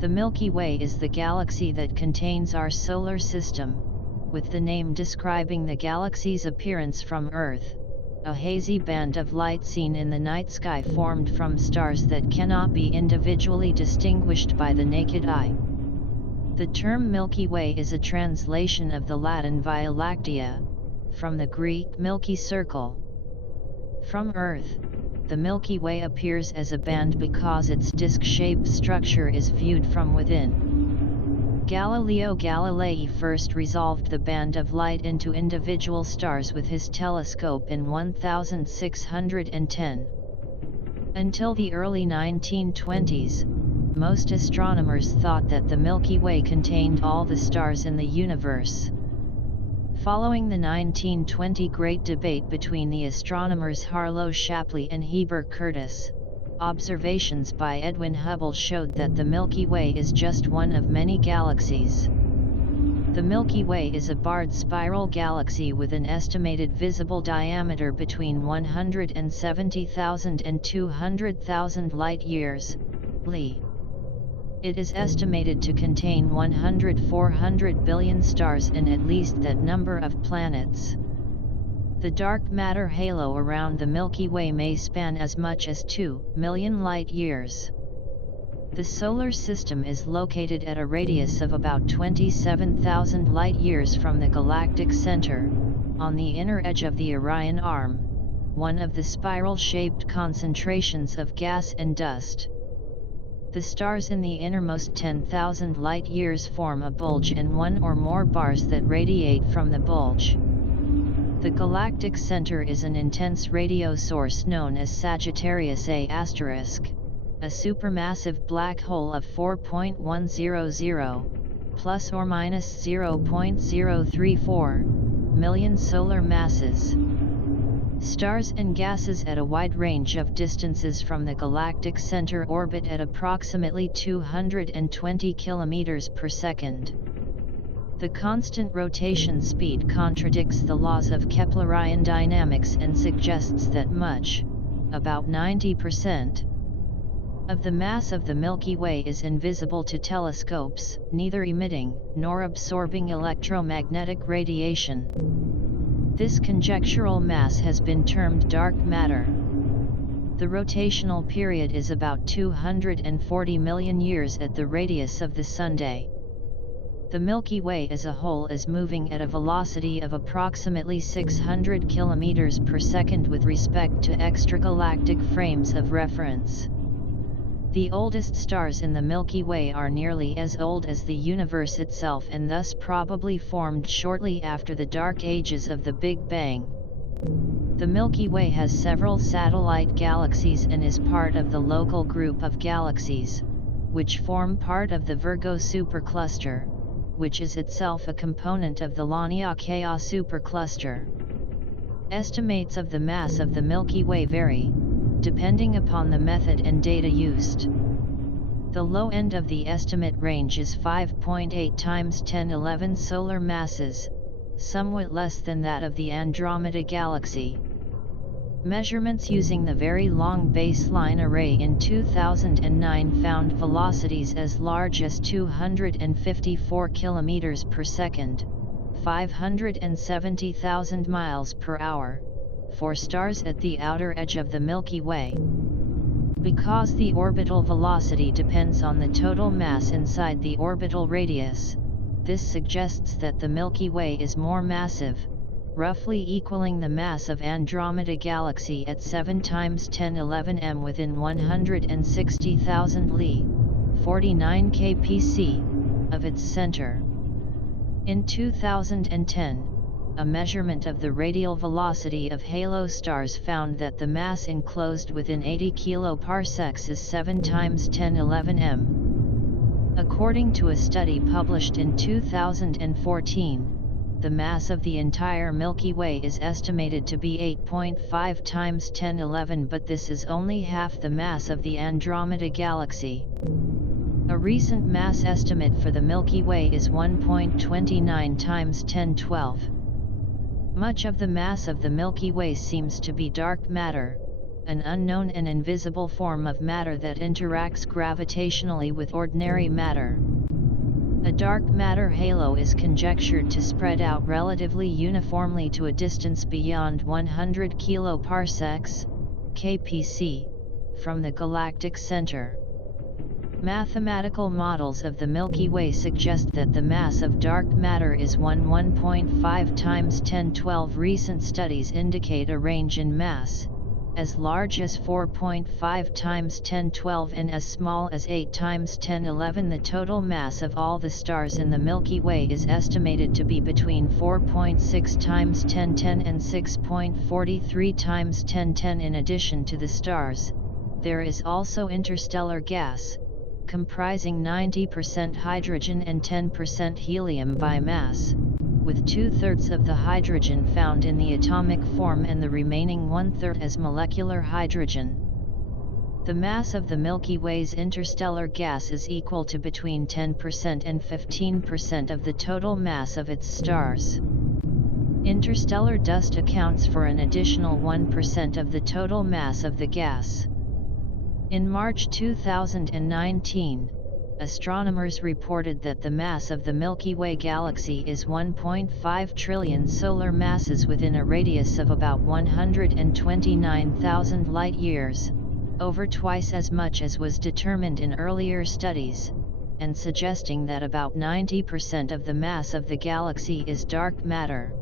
The Milky Way is the galaxy that contains our solar system, with the name describing the galaxy's appearance from Earth, a hazy band of light seen in the night sky formed from stars that cannot be individually distinguished by the naked eye. The term Milky Way is a translation of the Latin Via Lactea, from the Greek Milky Circle. From Earth, the Milky Way appears as a band because its disc-shaped structure is viewed from within. Galileo Galilei first resolved the band of light into individual stars with his telescope in 1610. Until the early 1920s, most astronomers thought that the Milky Way contained all the stars in the universe. Following the 1920 Great Debate between the astronomers Harlow Shapley and Heber Curtis, observations by Edwin Hubble showed that the Milky Way is just one of many galaxies. The Milky Way is a barred spiral galaxy with an estimated visible diameter between 170,000 and 200,000 light-years, Li. It is estimated to contain 400 billion stars and at least that number of planets. The dark matter halo around the Milky Way may span as much as 2 million light-years. The Solar System is located at a radius of about 27,000 light-years from the galactic center, on the inner edge of the Orion Arm, one of the spiral-shaped concentrations of gas and dust. The stars in the innermost 10,000 light-years form a bulge and one or more bars that radiate from the bulge. The galactic center is an intense radio source known as Sagittarius A*, a supermassive black hole of 4.100, plus or minus 0.034, million solar masses. Stars and gases at a wide range of distances from the galactic center orbit at approximately 220 km per second. The constant rotation speed contradicts the laws of Keplerian dynamics and suggests that much, about 90%, of the mass of the Milky Way is invisible to telescopes, neither emitting nor absorbing electromagnetic radiation. This conjectural mass has been termed dark matter. The rotational period is about 240 million years at the radius of the Sunday. The Milky Way as a whole is moving at a velocity of approximately 600 km per second with respect to extragalactic frames of reference. The oldest stars in the Milky Way are nearly as old as the universe itself and thus probably formed shortly after the dark ages of the Big Bang. The Milky Way has several satellite galaxies and is part of the local group of galaxies, which form part of the Virgo supercluster, which is itself a component of the Laniakea supercluster. Estimates of the mass of the Milky Way vary, depending upon the method and data used. The low end of the estimate range is 5.8 times 1011 solar masses, somewhat less than that of the Andromeda Galaxy. Measurements using the Very Long Baseline Array in 2009 found velocities as large as 254 km per second, 570,000 miles per hour, for stars at the outer edge of the Milky Way. Because the orbital velocity depends on the total mass inside the orbital radius, this suggests that the Milky Way is more massive, roughly equaling the mass of Andromeda Galaxy at 7 times 1011 m within 160,000 Li, 49 kpc, of its center. In 2010, a measurement of the radial velocity of halo stars found that the mass enclosed within 80 kiloparsecs is 7 times 1011 m. According to a study published in 2014, the mass of the entire Milky Way is estimated to be 8.5 times 1011, but this is only half the mass of the Andromeda Galaxy. A recent mass estimate for the Milky Way is 1.29 times 1012. Much of the mass of the Milky Way seems to be dark matter, an unknown and invisible form of matter that interacts gravitationally with ordinary matter. A dark matter halo is conjectured to spread out relatively uniformly to a distance beyond 100 kiloparsecs, kpc, from the galactic center. Mathematical models of the Milky Way suggest that the mass of dark matter is 1.5 times 1012. Recent studies indicate a range in mass, as large as 4.5 times 1012 and as small as 8 times 1011. The total mass of all the stars in the Milky Way is estimated to be between 4.6 times 1010 and 6.43 times 1010. In addition to the stars, there is also interstellar gas, comprising 90% hydrogen and 10% helium by mass, with 2/3 of the hydrogen found in the atomic form and the remaining 1/3 as molecular hydrogen. The mass of the Milky Way's interstellar gas is equal to between 10% and 15% of the total mass of its stars. Interstellar dust accounts for an additional 1% of the total mass of the gas. In March 2019, astronomers reported that the mass of the Milky Way galaxy is 1.5 trillion solar masses within a radius of about 129,000 light-years, over twice as much as was determined in earlier studies, and suggesting that about 90% of the mass of the galaxy is dark matter.